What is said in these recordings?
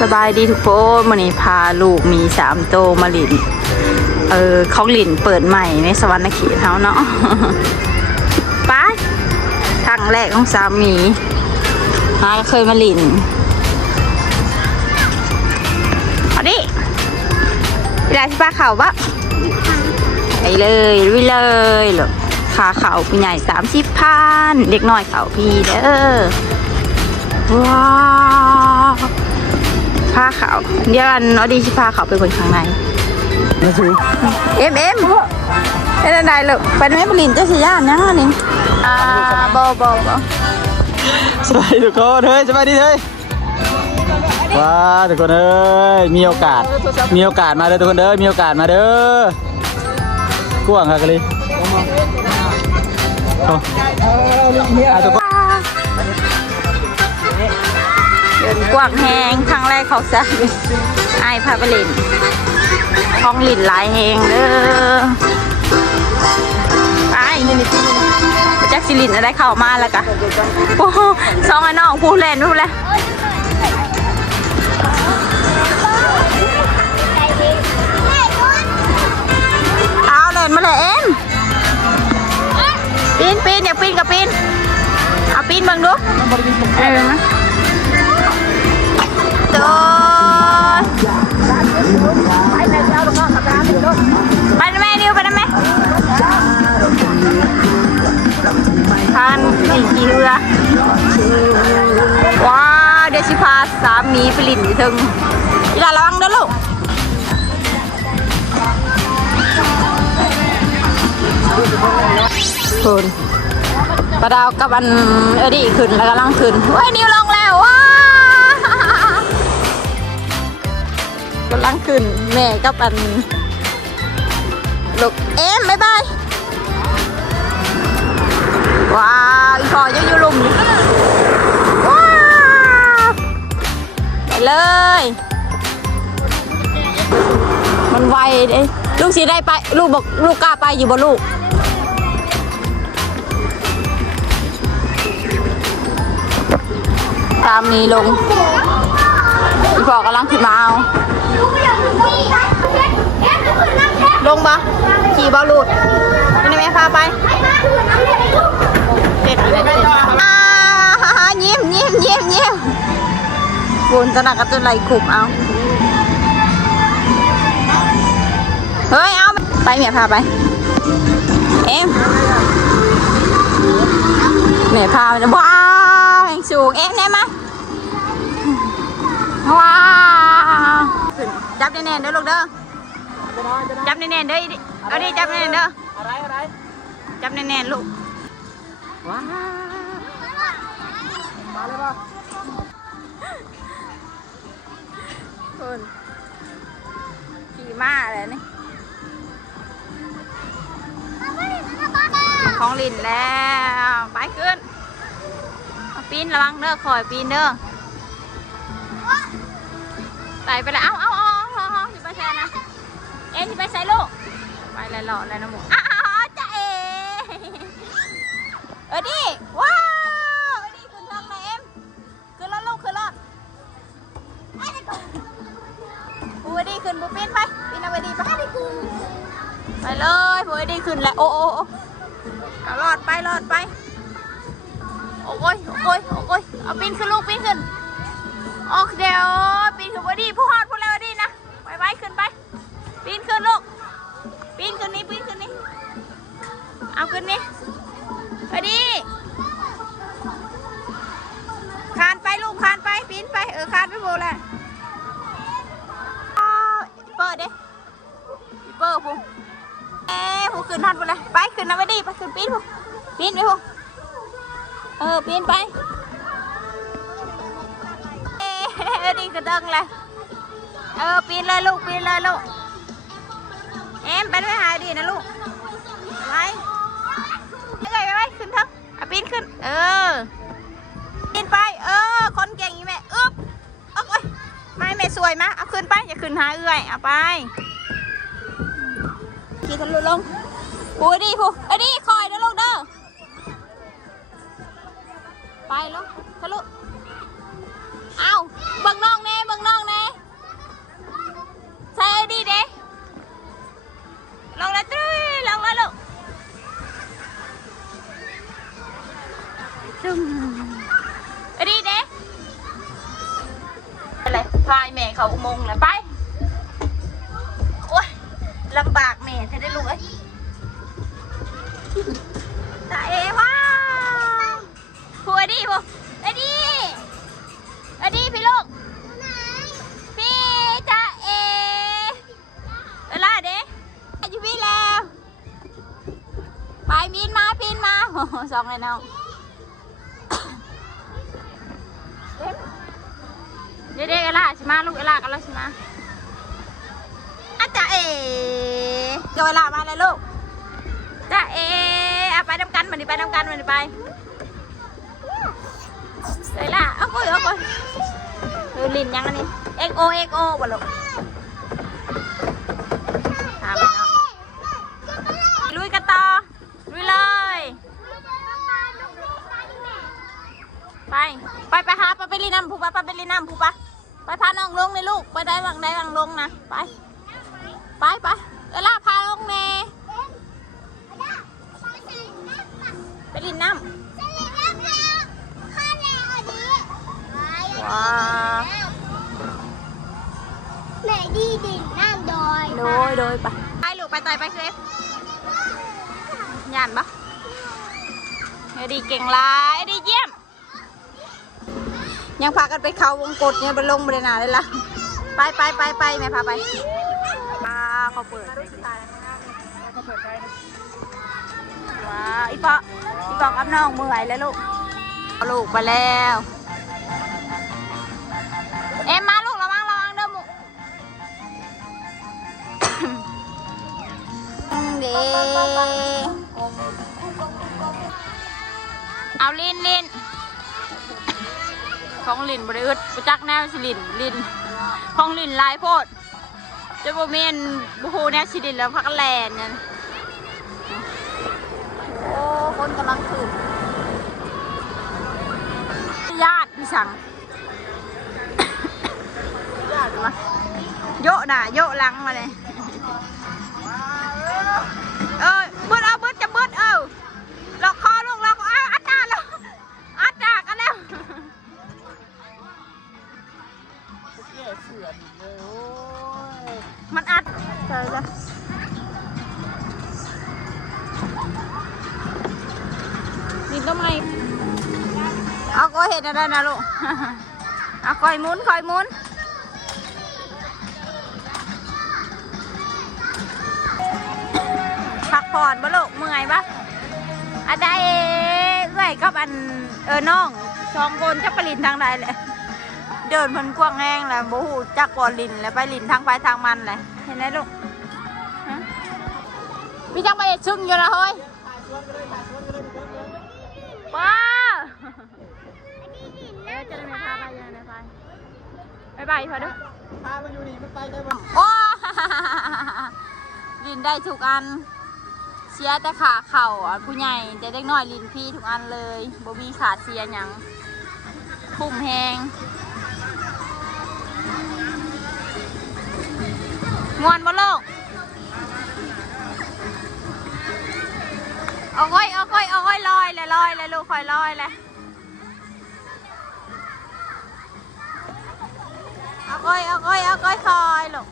สบายดีทุกคนวันนี้พาลูกมีสามโตมาลิน เออเขาลินเปิดใหม่ในสวรรค์เขตเฮาเนาะไปทางแรกของสามีฮาเคยมาลินเอาดิเวลาที่ป้าเขาปะไปเลยลุยเลยเหรอขาเข่าพี่ใหญ่สามสิบพันเด็กน้อยเขาพี่เด้อว้า ผ้าขาวเดี๋ยวกันเอาดีชิผ้าขาวไปคนข้างในนี่สิเอ็มเอ็มเป็นอะไรลูกเป็นแม่ปลินเจ้าสิย่านยังนี่อ่าบอบอบอสบายดีทุกคนเฮ้ยสบายดีเฮ้ยว้าทุกคนเอ้ยมีโอกาสมีโอกาสมาเด้อทุกคนเด้อมีโอกาสมาเด้อกว้างครับกะลิโอ้อะทุกคน กว้างแหงครั้งแรกเขาจะไอพาไปเล่นท้องหลินหลายแหงเด้อไปแจ็คสิลินอะไรเข้ามาแล้วกะโอ้โหสองไอ้น้องพูดเล่นพูเลยเอาเล่นมาเลยเอ็มปีนปีนอยากปีนกับปีนเอาปีนบังดูเออ มาตัวไปได้ไหมดิวไปได้ไหมทานขี่ขี่เรือว้าเดี๋ยวชิพาสามีไปลินอยู่ถึงอีหลาระวังเด้อลูกคุณปลาดาวกับอันเอดี้ขึ้นแล้วกำลังขึ้นเฮ้ยนิวลง กำลังขึ้นแม่กับอันลูกเอ็มบ๊ายบาย ว้าวอีพอยังอยู่หลุมว้าวไปเลย มันไวเด้ลูกสีได้ไป ลูกบอกลูกกล้าไปอยู่บ่ลูกตามนี้ลงอีพอกำลังขึ้นมาเอา ลงปะขี่บอลลูดไม่ได้แม่พาไปเด็ดเลยเด็ดอ่าฮ่าฮ่ายิ้มยิ้มยิ้มยิ้มบุญตะนักกระตุ้นไหลขุบเอา เฮ้ย เอา ไปเมียพาไป เอ็มเมียพาไปนะว้าวแห่งสูงเอ็มได้ไหมว้าวขึ้นจับแน่นๆเด้อลูกเด้อ จับแน่นๆเด้ออีดิเอาดิจับแน่นๆเด้ออะไรอะไรจับแน่นๆลูกว้าวมาเลยป่ะคนขี่ม้าอะไรนี่ของลินแล้วไปขึ้นเอาปีนระวังเด้อคอยปีนเด้อไปไปแล้วเอาเอาเอาเอาเอา อ็นที่ไปใส่ลูก ไปแล้วหล่อแล้วนะหมูอ้าวจ้าเอเออดิว้าวเออดิขึ้นทางไหนเอ็มขึ้นรถลูกขึ้นรถบูเอดีขึ้นบูปีนไปปีนเอาไปดีไปไปเลยบูเอดีขึ้นแล้วโอ้โอ้โอ้เอารอดไปรอดไปโอ้ยโอ้ยโอ้ยเอาปีนขึ้นลูกปีนขึ้นโอเคเดี๋ยวปีนขึ้นบูเอดีผู้ฮอดผู้แล้วดีนะไปไปขึ้น ปีนขึ้นลูก ปีนขึ้นนี่ปีนขึ้นนี่ เอาขึ้นนี่ไปดิคานไปลูกคานไปปีนไปเออคานไปโบแหละอ้าวเปิดเด้เปิดพูเอ้พูขึ้นทันไปเลยไปขึ้นนะไปดิไปขึ้นปีนพูปีนไปพูเออปีนไปเอ้ดีกระเดังเลยเออปีนเลยลูกปีนเลยลูก เอ็มไปด้วยหายดีนะลูกไปไปไปไปขึ้นเถอะอะปีนขึ้น เออปีนไป เออ คนเก่งอีแม่อึ๊บเอาไปไม่แม่สวยมะเอาขึ้นไปอย่าขึ้นหาเอื่อยเอาไปขี่ทะลุลงปูดีปูไอ้ดีคอยน เขาอุโมงค์เลยไป โอ้ยลำบากแม่จะได้ลูกเอ้ตาเอว้าวพูดดิพูดเอ็ดี้เอ็ดี้พี่ลูกพี่จ้าเอเวลาเด้อยู่พี่แล้ว ไปปีนมาปีนมาโอ้สองเลยน้อง เด็กๆเอล่าสิมาลูกเอล่ากันแล้วสิมาอาจ้าเอเดี๋ยวเวลามาเลยลูกจ้าเอ๋เอาไปน้ำกันมาดิไปน้ำกันมาดิไปเวลาเอาคุยเอาคุยดูลินยังอันนี้ X O X O บ่ลูกถามไปเนาะลุยกันต่อลุยเลยไปไปไปหาไปไปรีน้ำผู้ปะไปไปรีน้ำผู้ปะ ไปพาน้องลงเลยลูก ไปได้วังได้วังลงนะ ไปไป ยังพากันไปเขาวงกดเนี่ยไปลงบริณาเลยล่ะ ไปไปไปไปแม่พาไปป้าเขาเปิดว้าอีปออีปอกับน้องเมื่อยแล้วลูกเอาลูกไปแล้ว เอ็มมาลูกระวังระวังเด้อมุเดเอาลินลิน ของลินบริอึดประจักแนวสิลินลินของลินหลายโพดจะบ่เมนบูฮูแนวสิลินแล้วพักแลนเนี่ยโอ้คนกำลังขึ้นญาติพี่สั่งญาติมาโยะน่ะโยะหลังมาเลยเออ ไรนะลูกเอาคอยมุนคอยมุนพักผ่อนบ่ลูกเมื่อยปะอาได้เอ้อยกับอันเออน้องสองคนจะไปลินทางใดแหละเดินเพันกว้างแห้งแหละบูฮูจักกอนลินแล้วไปลินทางไปทางมันแหละเห็นไหมลูกพี่จังไปชึ่งอยู่นะเฮ้ยป้าเออจะได้ไม่พาไปยังไง ไปไปไปพอดูพามันอยู่นี่มันไปได้บ่โอ้ลินได้ทุกอัน เสียแต่ขาเข่าอะผู้ใหญ่แต่เด็กน้อยลินพี่ทุกอันเลยบ่มีขาดเสียหยังพุ่มแหงมวนบ่โลกเอาก้อยเอาก้อยเอาก้อยลอยเลยลอยเลยลูกคอยลอยเลย เอาก้อยเอาก้อยเอาก้อยคอยลูก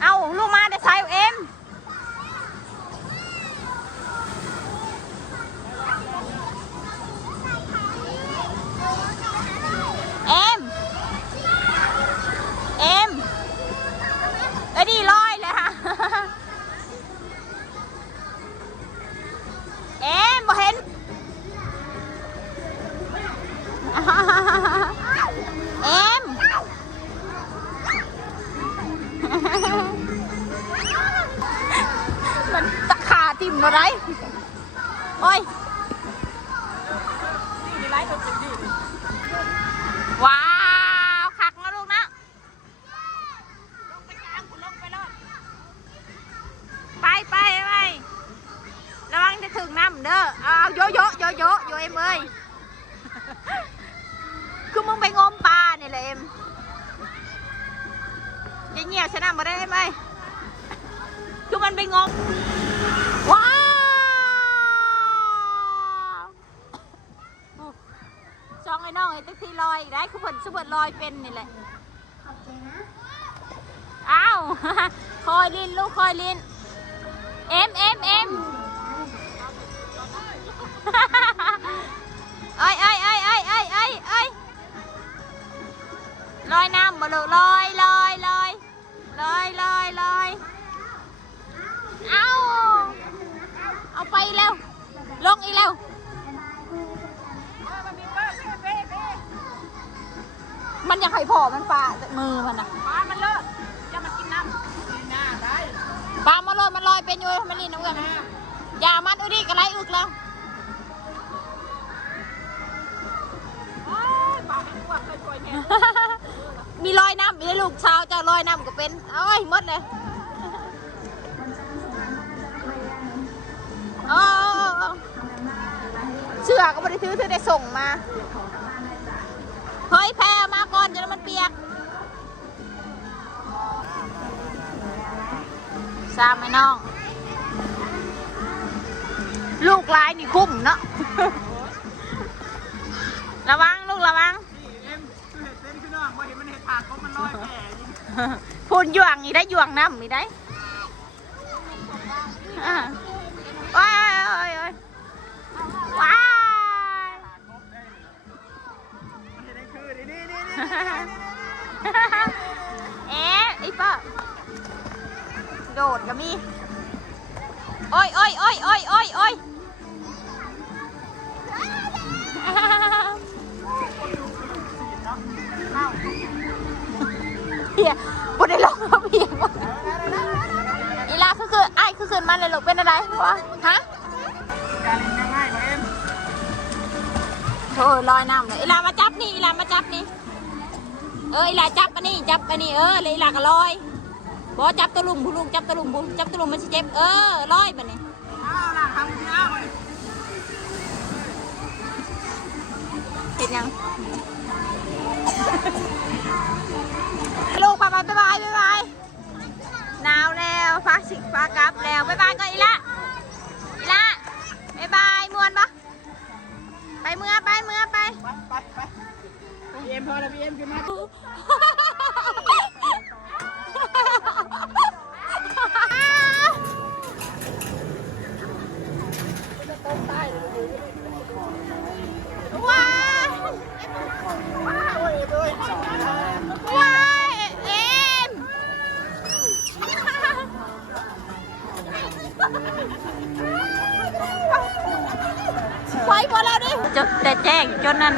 เอาลูกมาได้ใช้เอ็ม ว้าวคักนะลูกนะลงไปกลางคุณลงไปรอดไปไปไประวังจะถึงน้ำเด้อเอาโยโยโยโยโยเอ็มเอ้ยคือมึงไปงมปลาเนี่ยแหละเอ็มย่าเงียบชนะมาได้ไหมคือมันไปงมว้าวสองไอ้น้องไอ้ ยตะ ทีลอยได้คือผลสุบลอยเป็นนี่แหละอ้าวคอยลินลูกคอยลินเอ็มเอ็มเอ็มเอ้ยเอ้ยเอ้ยเอ้ยเอ้ยเอ้ยเอ้ยลอยน้ำบ่ลูกลอยลอยลอยลอยลอยลอยเอาเอาไปเร็วลงอีกเร็ว มันอยากให้พอมันปลาจากมือมันนะปลามันเลิศจะมากินน้ำน้าได้ปลามันลอยมันลอยเป็นอยู่มันนี่น้ำเงินอย่ามันอุดิกระไรอึกแล้วมีรอยน้ำมีลูกชาวเจ้ารอยน้ำก็เป็นเอาไว้หมดเลยเอาเอาเอาเสื้อก็ไม่ได้ซื้อซื้อได้ส่งมาเฮ้ยแพรมาก่ อนจะได้มันเปียกทราบไหมน้อง ลูกลายนี่คุ้มเนาะ ระวังลูกระวังพูนหยวงอีได้หยวงน้ำอีได้อ่าว้า เอ๊ะไอ้ป้าโดดก็มีโอ้ยโอ้ยโอ้ยโอ้ยโอ้ยโอ้ยเฮียบ่ได้ลองเอาเพียงว่ะอีลาคือคือไอ้คือคืนมันเลยลูกเป็นอะไรวะฮะโอ้ยลอยน้ำเลยอีลามาจับนี่อีลามาจับนี่ เอออีลาจับอันนี้จับอันนี้เออเลยอีลาก็ลอยบอจับตัวลุมผู้ลุงจับตัวลุมผู้จับตัวลุมมันสิเจ็บเออลอยแบบนี้เห็นยังลูกพาไปบ๊ายบายบ๊ายบายหนาวแล้วฟ้าสิฟ้ากลับแล้วบ๊ายบายก็อีละ พอแล้วพี่เอ็มขึ้นมาว้ายว้ายเอ็มไว้พอแล้วดิจนแต่แจ้งจนนั้น